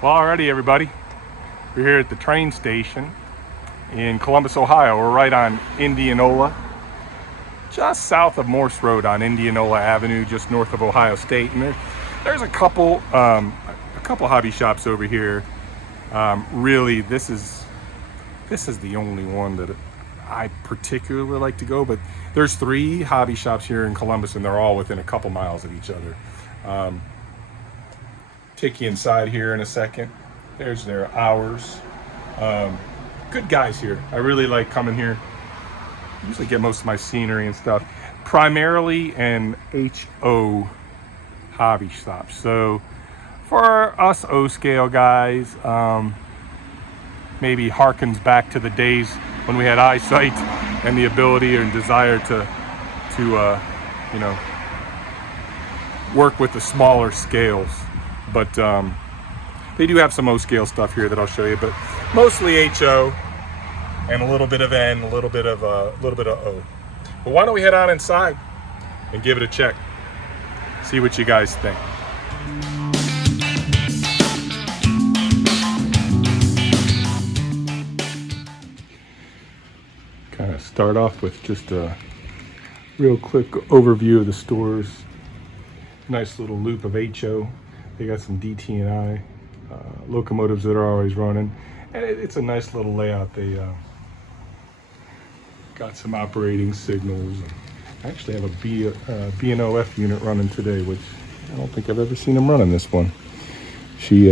Well, alrighty, everybody. We're here at the train station in Columbus, Ohio. We're right on Indianola, just south of Morse Road on Indianola Avenue, just north of Ohio State. And there's a couple hobby shops over here. Really, this is the only one that I particularly like to go. But there's 3 hobby shops here in Columbus, and they're all within a couple miles of each other. Take you inside here in a second. There's their hours. Good guys here. I really like coming here. Usually get most of my scenery and stuff. Primarily an HO hobby shop. So for us O-scale guys, maybe harkens back to the days when we had eyesight and the ability and desire to work with the smaller scales. But they do have some O-scale stuff here that I'll show you, but mostly HO and a little bit of N, a little bit of O. But why don't we head on inside and give it a check? See what you guys think. Kind of start off with just a real quick overview of the stores. Nice little loop of HO. They got some DT&I locomotives that are always running, and it's a nice little layout. They got some operating signals. And I actually have a B&OF unit running today, which I don't think I've ever seen them running this one. She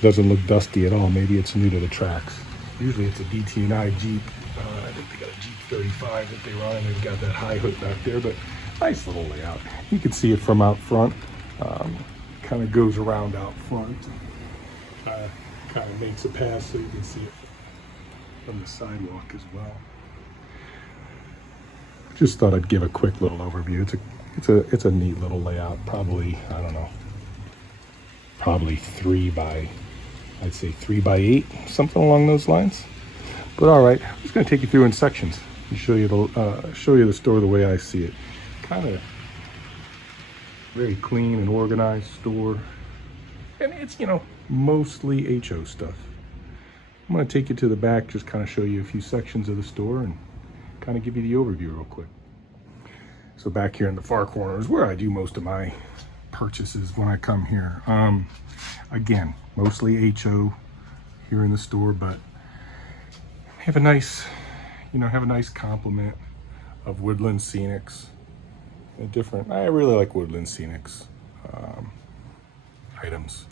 doesn't look dusty at all. Maybe it's new to the tracks. Usually it's a DT&I Jeep. I think they got a Jeep 35 that they run, and they've got that high hood back there, but nice little layout. You can see it from out front. Kind of goes around out front. Kind of makes a pass so you can see it from the sidewalk as well. Just thought I'd give a quick little overview. It's a neat little layout. Probably, I don't know, probably 3 by 8, something along those lines. But all right, I'm just going to take you through in sections and show you the store the way I see it. Kind of very clean and organized store, and it's mostly HO stuff. I'm going to take you to the back, just kind of show you a few sections of the store and kind of give you the overview real quick. So back here in the far corner is where I do most of my purchases when I come here. Again, mostly HO here in the store, but have a nice complement of woodland scenics. I really like woodland scenics items,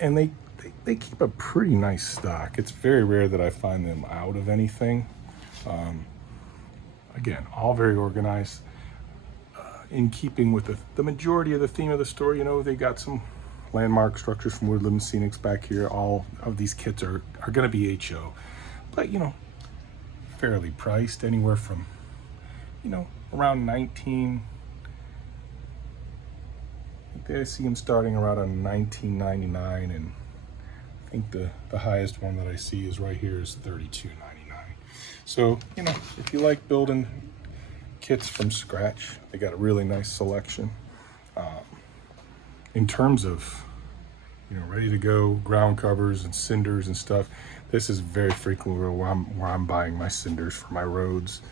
and they keep a pretty nice stock. It's very rare that I find them out of anything. Again, all very organized, in keeping with the majority of the theme of the store. They got some landmark structures from woodland scenics back here. All of these kits are going to be HO, but fairly priced, anywhere from around 19. I see them starting around on $19.99, and I think the highest one that I see is right here is $32.99. So if you like building kits from scratch, they got a really nice selection. In terms of ready to go ground covers and cinders and stuff, this is very frequently where I'm buying my cinders for my roads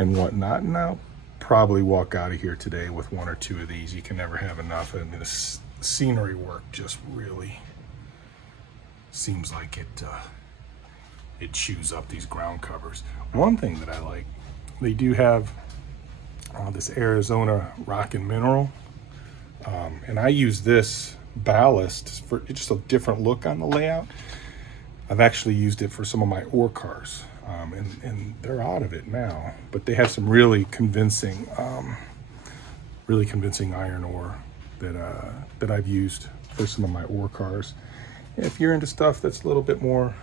and whatnot. Now, probably walk out of here today with 1 or 2 of these. You can never have enough, and this scenery work just really seems like it chews up these ground covers. One thing that I like, they do have this Arizona rock and mineral, and I use this ballast for just a different look on the layout. I've actually used it for some of my ore cars. And they're out of it now, but they have some really convincing iron ore that I've used for some of my ore cars. If you're into stuff that's a little bit more,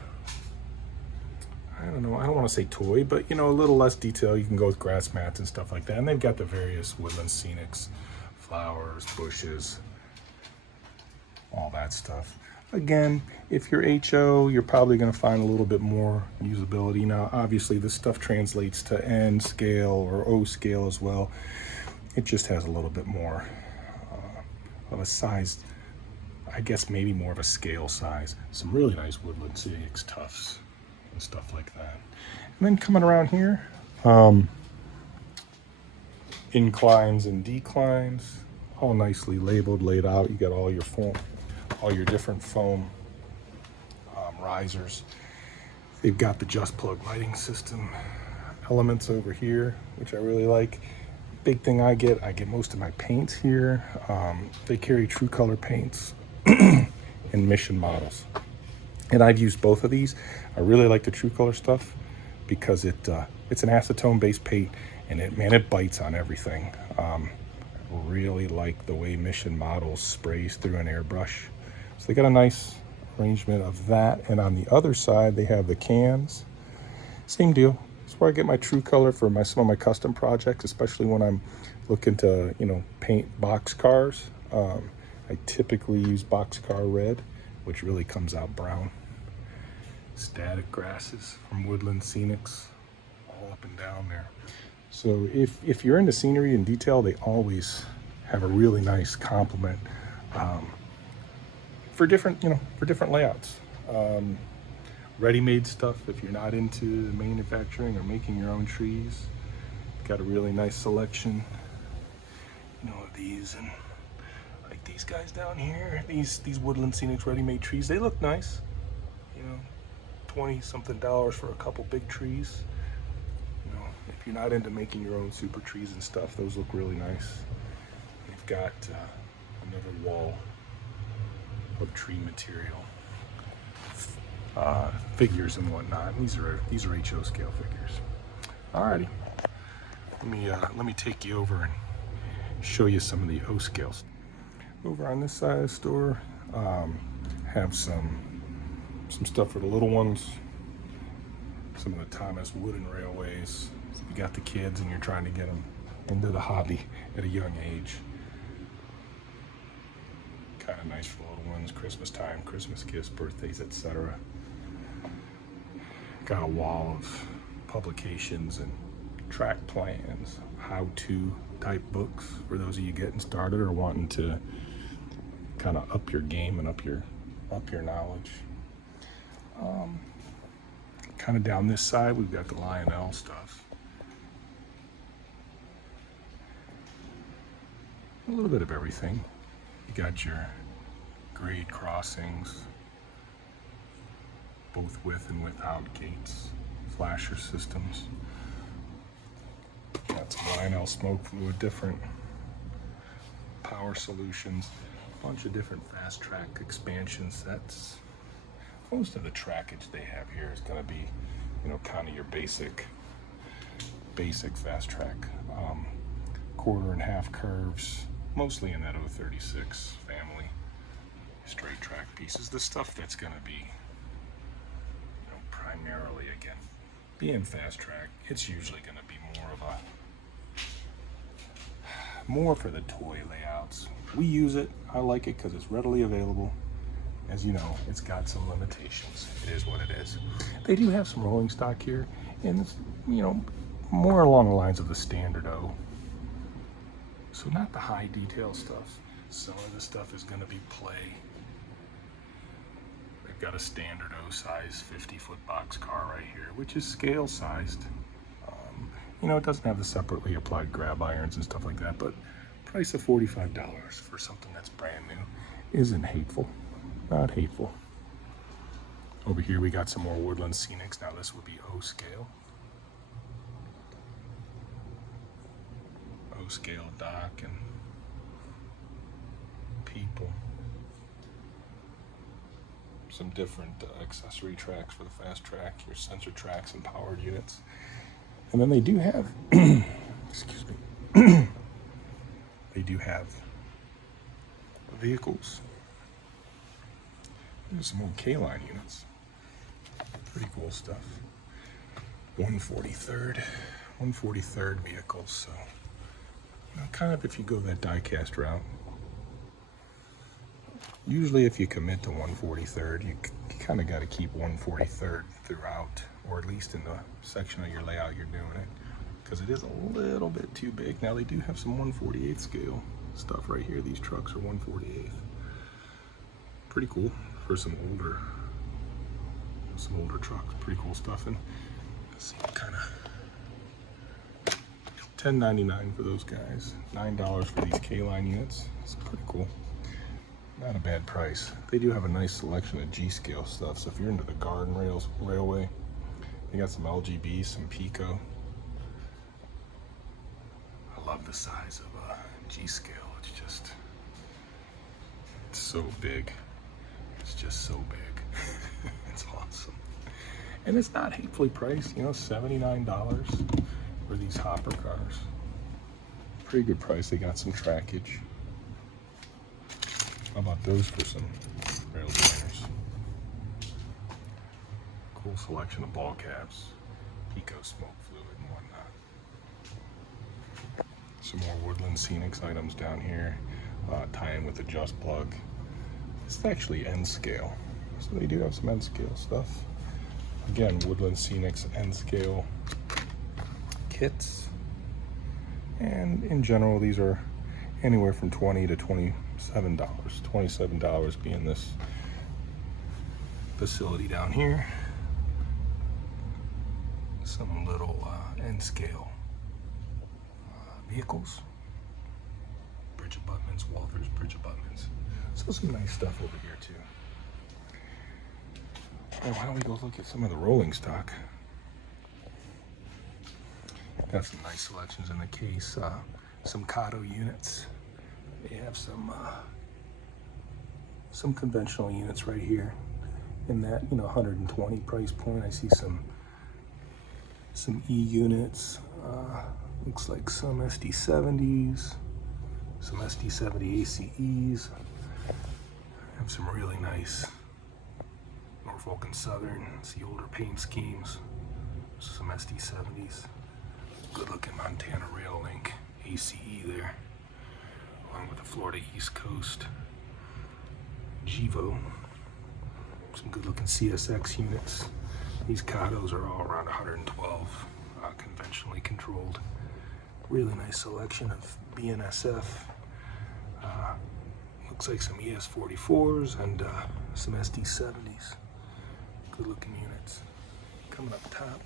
I don't want to say toy, but a little less detail, you can go with grass mats and stuff like that. And they've got the various woodland scenics, flowers, bushes, all that stuff. Again, if you're HO, you're probably going to find a little bit more usability. Now, obviously, this stuff translates to N scale or O scale as well. It just has a little bit more of a size I guess maybe more of a scale size. Some really nice woodland scenics, tufts, and stuff like that. And then coming around here, inclines and declines, all nicely labeled, laid out. You got all your foam, all your different foam risers. They've got the just plug lighting system elements over here, which I really like. Big thing I get most of my paints here. They carry true color paints and mission models, and I've used both of these. I really like the true color stuff because it's an acetone based paint, and it bites on everything. Really like the way mission models sprays through an airbrush, so they got a nice arrangement of that. And on the other side they have the cans, same deal. That's where I get my true color for some of my custom projects, especially when I'm looking to paint box cars. I typically use boxcar red, which really comes out brown. Static grasses from Woodland Scenics, all up and down there. So if you're into scenery and detail, they always have a really nice complement for different layouts. Ready-made stuff, if you're not into manufacturing or making your own trees, got a really nice selection, of these. And like these guys down here, these Woodland Scenics ready-made trees, they look nice. $20-something for a couple big trees. If you're not into making your own super trees and stuff, those look really nice. They've got another wall of tree material, figures and whatnot. These are HO scale figures. Alrighty, let me take you over and show you some of the O scales. Over on this side of the store, have some stuff for the little ones. Some of the Thomas wooden railways. So if you got the kids and you're trying to get them into the hobby at a young age, kind of nice for the little ones. Christmas time, Christmas gifts, birthdays, etc. Got a wall of publications and track plans, how-to type books for those of you getting started or wanting to kind of up your game and up your knowledge. Kind of down this side, we've got the Lionel stuff. A little bit of everything. You got your grade crossings, both with and without gates, flasher systems. Got some Lionel smoke fluid, different power solutions, a bunch of different fast track expansion sets. Most of the trackage they have here is going to be, kind of your basic fast track. Quarter and half curves, mostly in that 036 family. Straight track pieces. The stuff that's going to be, primarily, again, being fast track, it's usually going to be more for the toy layouts. We use it. I like it because it's readily available. As you know, it's got some limitations. It is what it is. They do have some rolling stock here, and it's, more along the lines of the standard O. So not the high detail stuff. Some of the stuff is going to be play. They've got a standard O size 50-foot box car right here, which is scale sized. It doesn't have the separately applied grab irons and stuff like that, but price of $45 for something that's brand new isn't hateful. Not hateful. Over here we got some more Woodland Scenics. Now this would be O scale. O scale dock and people. Some different accessory tracks for the fast track, your sensor tracks and powered units. And then they do have, excuse me, they do have vehicles. There's some old K-line units. Pretty cool stuff. 143rd vehicles. So, kind of if you go that die-cast route, usually if you commit to 143rd, you kind of got to keep 143rd throughout, or at least in the section of your layout you're doing it, because it is a little bit too big. Now they do have some 148th scale stuff right here. These trucks are 148th. pretty cool for some older trucks. Pretty cool stuff. And let's see, kind of $10.99 for those guys, $9 for these K-line units. It's pretty cool. Not a bad price. They do have a nice selection of G-scale stuff. So if you're into the garden railway, they got some LGB, some Pico. I love the size of a G-scale. It's so big. It's just so big. It's awesome. And it's not hatefully priced, you know, $79 for these hopper cars. Pretty good price. They got some trackage. How about those for some rail joiners? Cool selection of ball caps, Pico smoke fluid and whatnot. Some more Woodland Scenics items down here. Tie in with a just plug. This is actually N scale, so they do have some N scale stuff. Again, Woodland Scenics N scale kits, and in general these are anywhere from $20 to $27. $27 being this facility down here. Some little N scale vehicles. Bridge abutments, Walters bridge abutments. So some nice stuff over here too. Hey, why don't we go look at some of the rolling stock? Got some nice selections in the case. Some Kato units. They have some conventional units right here in that 120 price point. I see some E units. Looks like some SD70s. Some SD70 ACEs. Have some really nice Norfolk and Southern. See older paint schemes. Some SD70s. Good looking Montana Rail Link ACE there. Along with the Florida East Coast Gevo. Some good looking CSX units. These Katos are all around 112, conventionally controlled. Really nice selection of BNSF. Looks like some ES44s and some SD70s. Good looking units. Coming up top.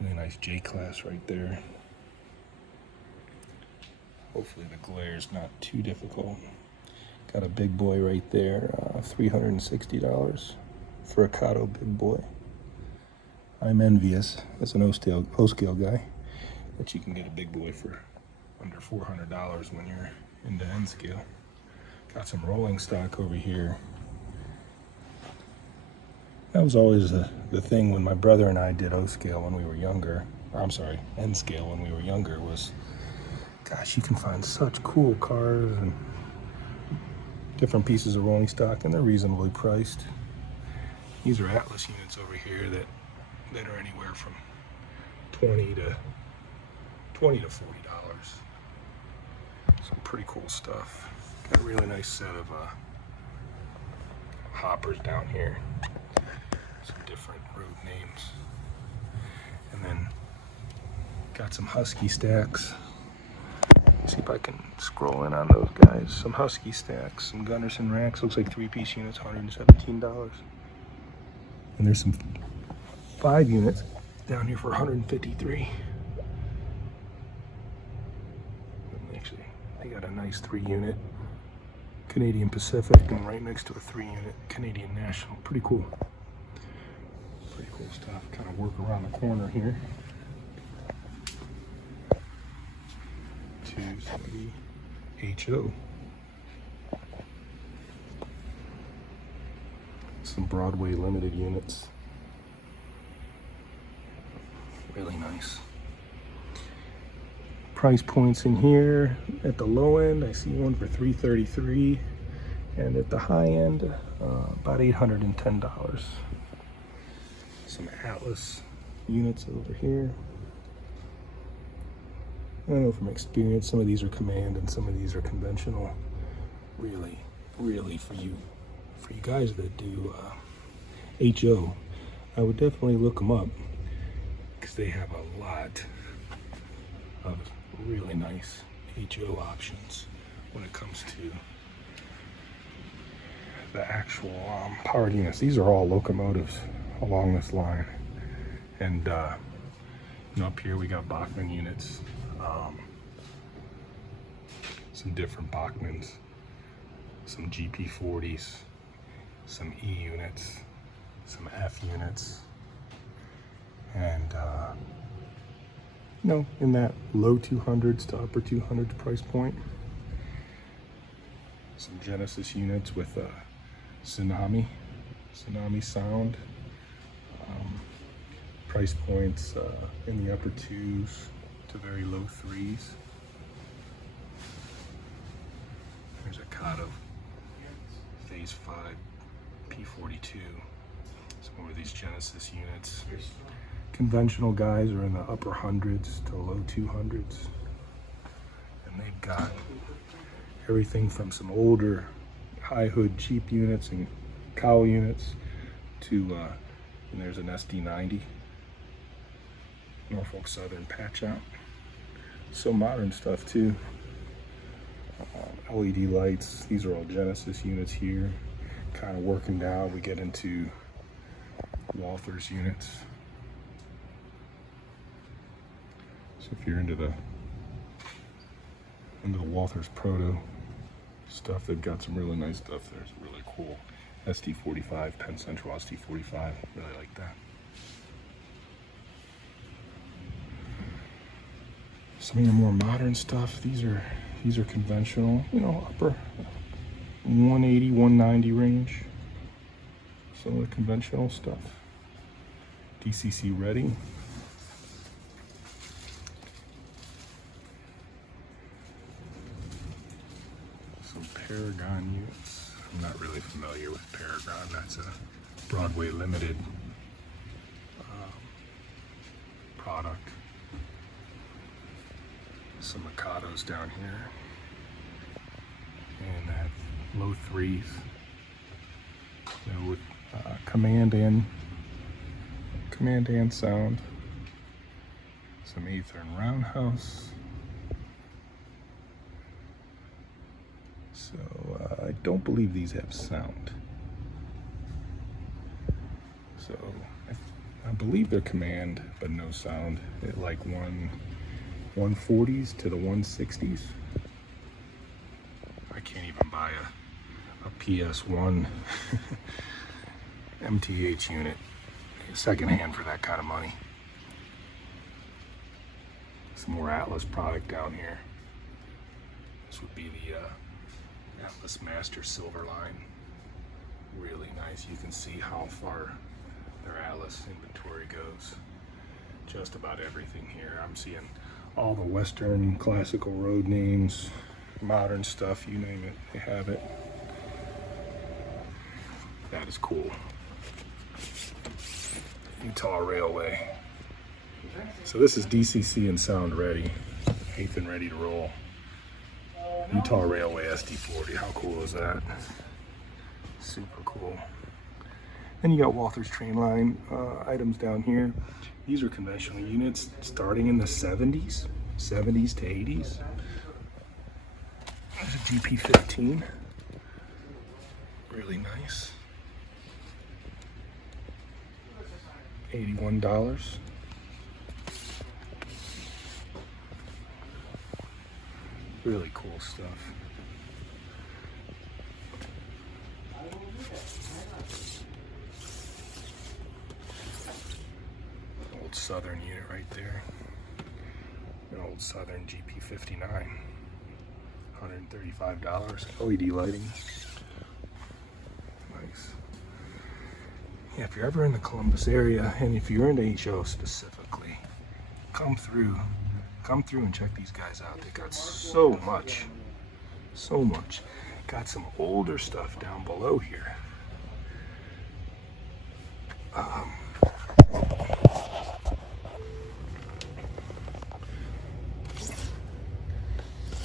Really nice J-Class right there. Hopefully the glare's not too difficult. Got a big boy right there, $360 for a Kato big boy. I'm envious as an O-scale guy that you can get a big boy for under $400 when you're into N scale. Got some rolling stock over here. That was always the thing when my brother and I did O-scale when we were younger. Or, I'm sorry, N scale when we were younger was, gosh, you can find such cool cars and different pieces of rolling stock, and they're reasonably priced. These are Atlas units over here that are anywhere from $20 to $40. Some pretty cool stuff. Got a really nice set of hoppers down here. Some different road names. And then got some Husky stacks. See if I can scroll in on those guys. Some Husky stacks, some Gunderson racks. Looks like 3-piece units, $117. And there's some 5 units down here for $153. Actually, they got a nice 3-unit Canadian Pacific and right next to a 3-unit Canadian National. Pretty cool. Pretty cool stuff. Kind of work around the corner here to some of the HO. Some Broadway limited units. Really nice. Price points in here. At the low end, I see one for $333, and at the high end, about $810. Some Atlas units over here. I don't know from experience, some of these are command and some of these are conventional. Really for you guys that do HO, I would definitely look them up because they have a lot of really nice HO options when it comes to the actual powered units. These are all locomotives along this line. And up here we got Bachmann units. Some different Bachmanns. Some GP40s. Some E units. Some F units. And in that low 200s to upper 200s price point. Some Genesis units with tsunami sound. Price points in the upper 2s to very low 3s. There's a Kato Phase 5 P42. Some more of these Genesis units. Conventional guys are in the upper 100s to low 200s. And they've got everything from some older high hood Jeep units and cowl units to, and there's an SD90 Norfolk Southern patch out. So modern stuff too. LED lights, these are all Genesis units here. Kind of working down, we get into Walthers units. So if you're into the Walthers Proto stuff, they've got some really nice stuff. There's really cool ST45, Penn Central ST45. Really like that. Some of your more modern stuff, these are conventional, upper 180, 190 range. Some of the conventional stuff. DCC ready. Some Paragon units. I'm not really familiar with Paragon. That's a Broadway Limited product. Some Mikados down here. And that low 3s. With command and sound. Some Athearn Roundhouse. So I don't believe these have sound. So I believe they're command, but no sound. At like 140s to the 160s. I can't even buy a PS1 MTH unit secondhand for that kind of money. Some more Atlas product down here. This would be the Atlas Master Silver line. Really nice. You can see how far their Atlas inventory goes. Just about everything here. I'm seeing all the Western classical road names, modern stuff, you name it, they have it. That is cool. Utah Railway. So this is DCC and sound ready. Eighth and ready to roll. Utah Railway SD40. How cool is that? Super cool. Then you got Walthers train line items down here. These are conventional units starting in the 70s to 80s. There's a GP15. Really nice. $81. Really cool stuff. Old Southern unit right there. An old Southern GP59. $135. LED lighting. Nice. Yeah, if you're ever in the Columbus area, and if you're into HO specifically, come through and check these guys out. They got so much. Got some older stuff down below here.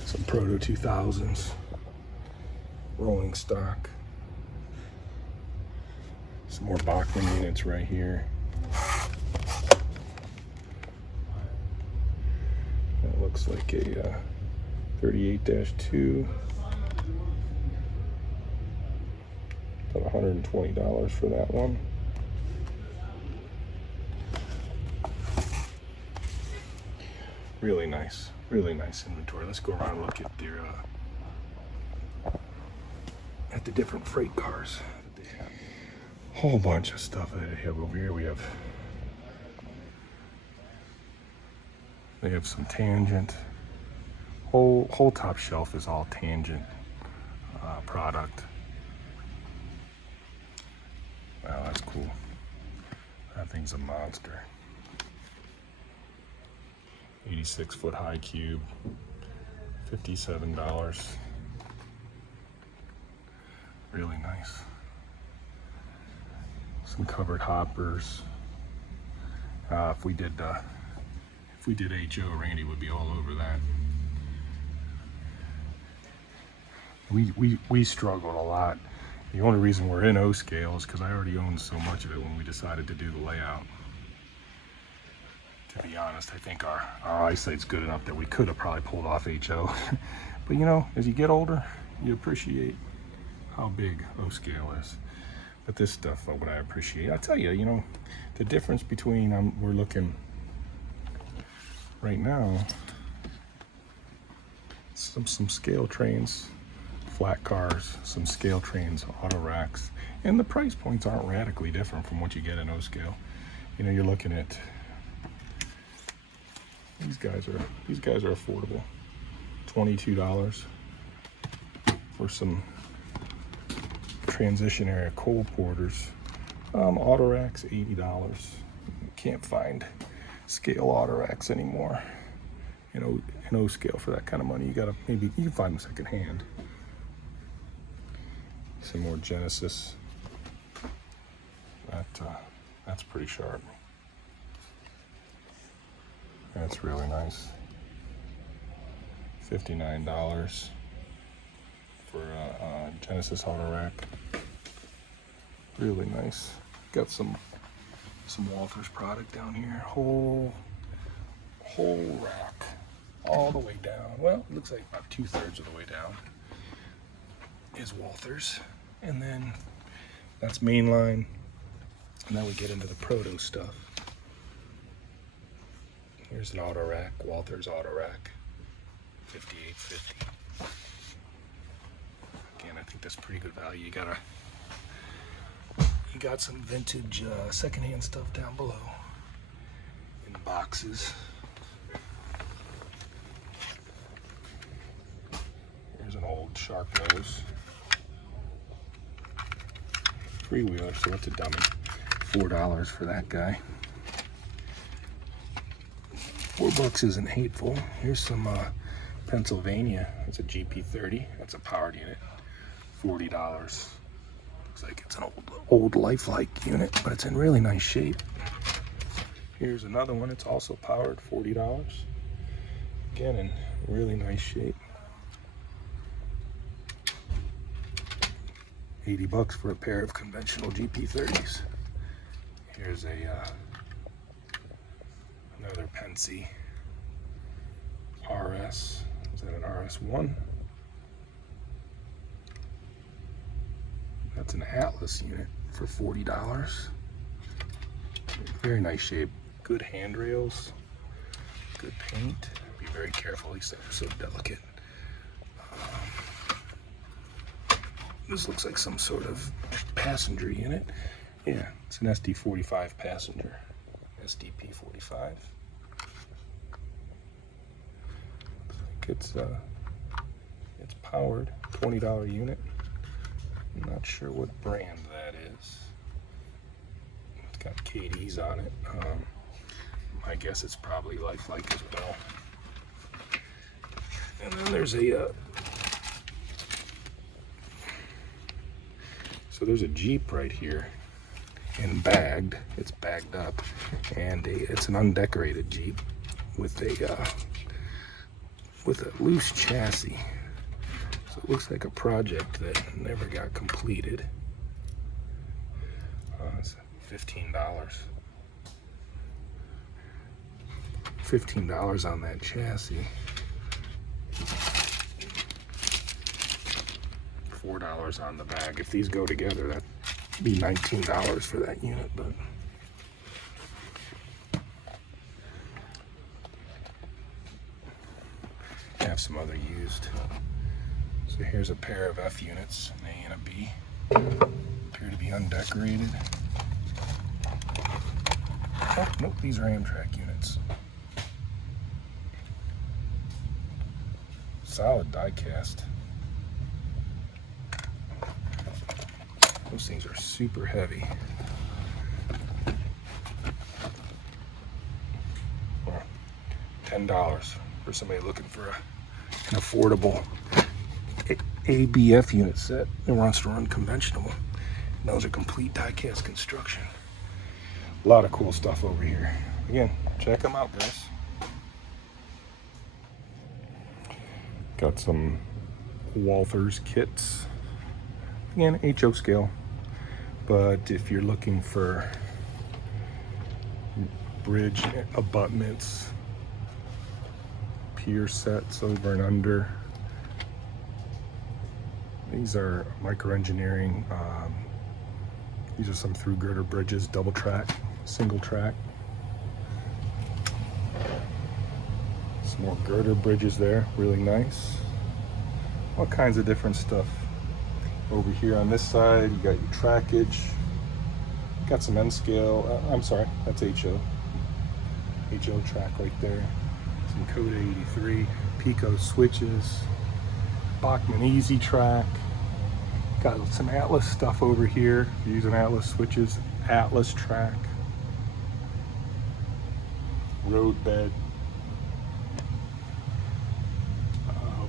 Some Proto 2000s, rolling stock. Some more Bachmann units right here. That looks like a 38-2. About $120 for that one. Really nice inventory. Let's go around and look at their at the different freight cars that they have. Whole bunch of stuff that they have over here. They have some Tangent. Whole top shelf is all Tangent product. Wow, that's cool. That thing's a monster. 86-foot high cube, $57. Really nice. Some covered hoppers. If we did HO, Randy would be all over that. We struggled a lot. The only reason we're in O scale is because I already owned so much of it when we decided to do the layout. To be honest, I think our eyesight's good enough that we could have probably pulled off HO. But you know, as you get older, you appreciate how big O scale is. But this stuff, what I appreciate, I tell you, you know, the difference between, we're looking right now, some scale trains, flat cars, some scale trains, auto racks, and the price points aren't radically different from what you get in O scale. You know, you're looking at, these guys are affordable. $22 for some transition area coal porters. Auto racks, $80. Can't find scale auto racks anymore. You know, in O scale for that kind of money, you can find them second hand. Some more Genesis. That's pretty sharp. That's really nice. $59 for a Genesis auto rack. Really nice. Got some Walters product down here. Whole rack, all the way down. Well, it looks like about 2/3 of the way down is Walters, and then that's mainline. And then we get into the proto stuff. Here's an auto rack, Walters auto rack, $58.50. Again, I think that's pretty good value. You got some vintage secondhand stuff down below in the boxes. Here's an old shark nose. Three-wheeler, so it's a dummy. $4 for that guy. $4 isn't hateful. Here's some Pennsylvania. It's a GP30. That's a powered unit. $40. Looks like it's an old lifelike unit, but it's in really nice shape. Here's another one. It's also powered. $40. Again, in really nice shape. $80 for a pair of conventional GP30s. Here's another Pennsy RS. Is that an RS1? That's an Atlas unit for $40. Very nice shape. Good handrails. Good paint. Be very careful. These things are so delicate. This looks like some sort of passenger unit. Yeah, it's an SD45 passenger. SDP45. Looks like it's powered. $20 unit. I'm not sure what brand that is. It's got KDs on it. I guess it's probably lifelike as well. And then there's so there's a Jeep right here, and bagged. It's bagged up, and it's an undecorated Jeep with a loose chassis. So it looks like a project that never got completed. It's $15. $15 on that chassis. $4 $4 on the bag. If these go together, that'd be $19 for that unit, but I have some other used. So here's a pair of F units, an A and a B. Appear to be undecorated. Oh, nope, these are Amtrak units. Solid die cast. Those things are super heavy. Well, $10 for somebody looking for an affordable ABF unit set that wants to run conventional. And those are complete die cast construction. A lot of cool stuff over here. Again, check them out, guys. Got some Walthers kits. Again, HO scale. But if you're looking for bridge abutments, pier sets over and under, these are micro-engineering. These are some through girder bridges, double track, single track. Some more girder bridges there, really nice. All kinds of different stuff. Over here on this side, you got your trackage. Got some N scale, I'm sorry, that's HO. HO track right there. Some Code 83, Pico switches, Bachmann Easy Track. Got some Atlas stuff over here. If you're using Atlas switches, Atlas track. Road bed.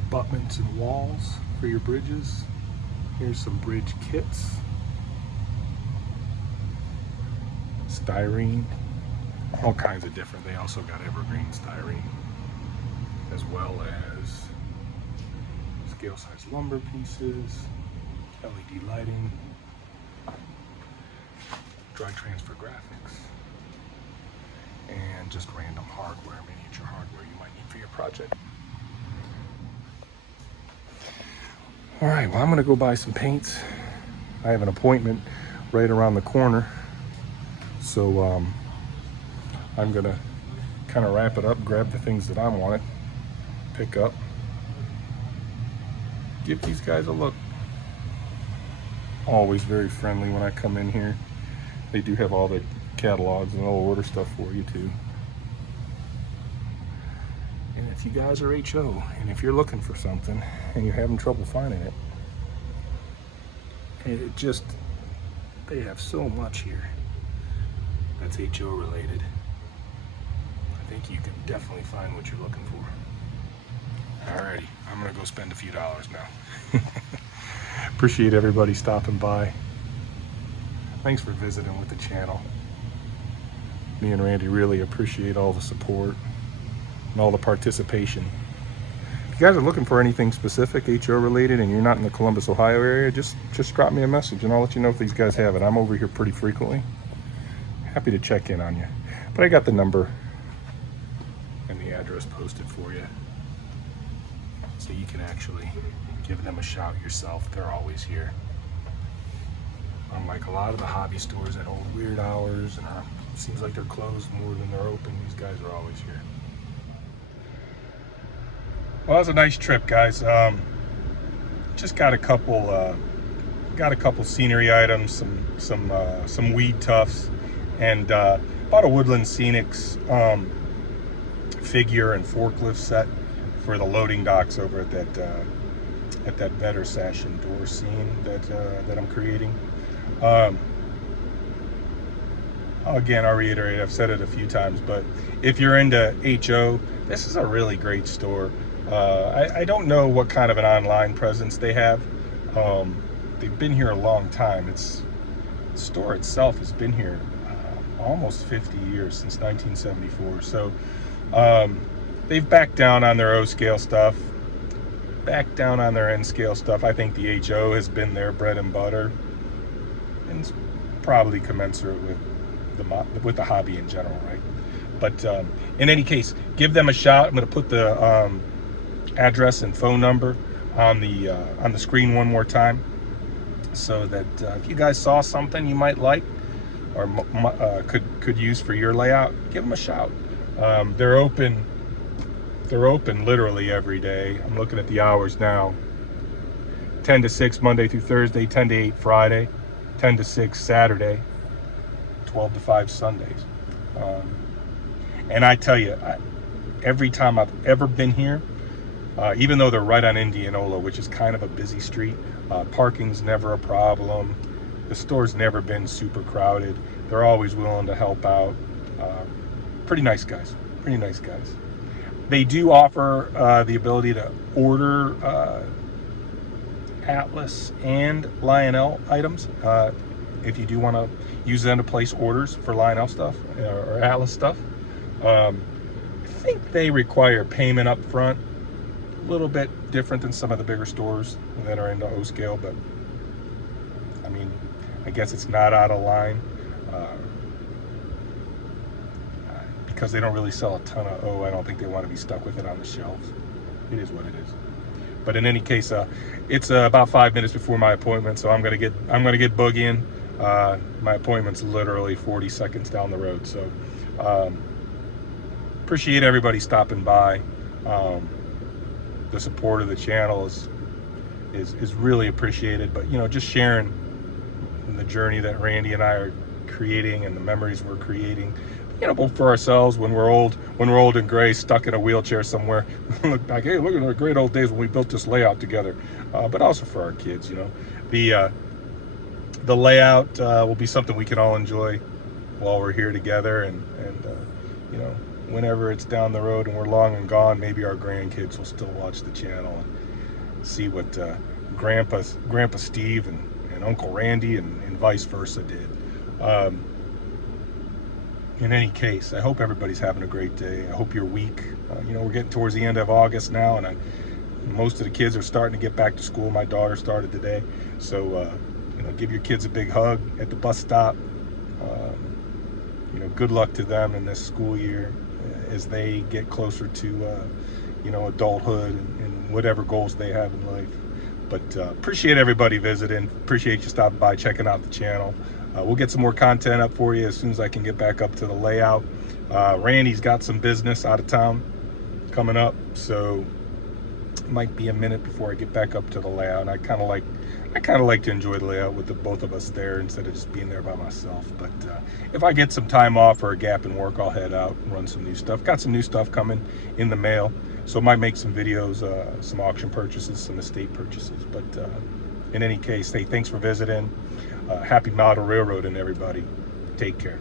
Abutments and walls for your bridges. Here's some bridge kits. Styrene. All kinds of different. They also got evergreen styrene, as well as scale size lumber pieces, LED lighting, dry transfer graphics, and just random hardware, miniature hardware you might need for your project. All right, well, I'm gonna go buy some paints. I have an appointment right around the corner, so I'm gonna kind of wrap it up, grab the things that I wanted, pick up, give these guys a look. Always very friendly when I come in here. They do have all the catalogs and they'll order stuff for you too. And if you guys are HO and if you're looking for something and you're having trouble finding it, they have so much here that's HO related. I think you can definitely find what you're looking for. Alrighty, I'm gonna go spend a few dollars now. Appreciate everybody stopping by. Thanks for visiting with the channel. Me and Randy really appreciate all the support and all the participation. If you guys are looking for anything specific HO related and you're not in the Columbus, Ohio area, just drop me a message and I'll let you know if these guys have it. I'm over here pretty frequently. Happy to check in on you. But I got the number and the address posted for you, so you can actually give them a shout yourself. They're always here. Unlike a lot of the hobby stores that hold weird hours and seems like they're closed more than they're open, these guys are always here. Well, that was a nice trip, guys. Just got a couple scenery items, some weed tufts, and bought a Woodland Scenics figure and forklift set for the loading docks over at that better sash and door scene that I'm creating. Again, I'll reiterate, I've said it a few times, but if you're into HO, this is a really great store. I don't know what kind of an online presence they have. They've been here a long time. The store itself has been here almost 50 years, since 1974. So they've backed down on their O scale stuff, backed down on their N scale stuff. I think the HO has been their bread and butter, and it's probably commensurate with the hobby in general, right? But in any case, give them a shout. I'm going to put the address and phone number on the screen one more time, so that if you guys saw something you might like or could use for your layout, give them a shout. They're open literally every day. I'm looking at the hours now. 10 to 6 Monday through Thursday, 10 to 8 Friday, 10 to 6 Saturday, 12 to 5 Sundays. And I tell you, every time I've ever been here, even though they're right on Indianola, which is kind of a busy street, parking's never a problem. The store's never been super crowded. They're always willing to help out. Pretty nice guys. Pretty nice guys. They do offer the ability to order Atlas and Lionel items if you do want to use them to place orders for Lionel stuff or Atlas stuff. I think they require payment up front, a little bit different than some of the bigger stores that are into O-scale, but I mean, I guess it's not out of line because they don't really sell a ton of O. I don't think they want to be stuck with it on the shelves. It is what it is. But in any case, it's about 5 minutes before my appointment, so I'm gonna get boogieing. My appointment's literally 40 seconds down the road, so appreciate everybody stopping by. The support of the channel is really appreciated. But you know, just sharing the journey that Randy and I are creating and the memories we're creating. You know, both for ourselves when we're old and gray, stuck in a wheelchair somewhere, look back, hey, look at the great old days when we built this layout together. But also for our kids, you know, the layout will be something we can all enjoy while we're here together, and you know, whenever it's down the road and we're long and gone, maybe our grandkids will still watch the channel and see what Grandpa Steve and Uncle Randy and vice versa did. In any case, I hope everybody's having a great day. I hope your week, you know, we're getting towards the end of August now, and most of the kids are starting to get back to school. My daughter started today. So, you know, give your kids a big hug at the bus stop. You know, good luck to them in this school year as they get closer to, you know, adulthood and whatever goals they have in life. But appreciate everybody visiting. Appreciate you stopping by, checking out the channel. We'll get some more content up for you as soon as I can get back up to the layout. Randy's got some business out of town coming up, so it might be a minute before I get back up to the layout. I kind of like to enjoy the layout with the both of us there instead of just being there by myself. But if I get some time off or a gap in work, I'll head out and run some new stuff. Got some new stuff coming in the mail, so I might make some videos, some auction purchases, some estate purchases. But in any case, hey, thanks for visiting. Happy model railroading, everybody. Take care.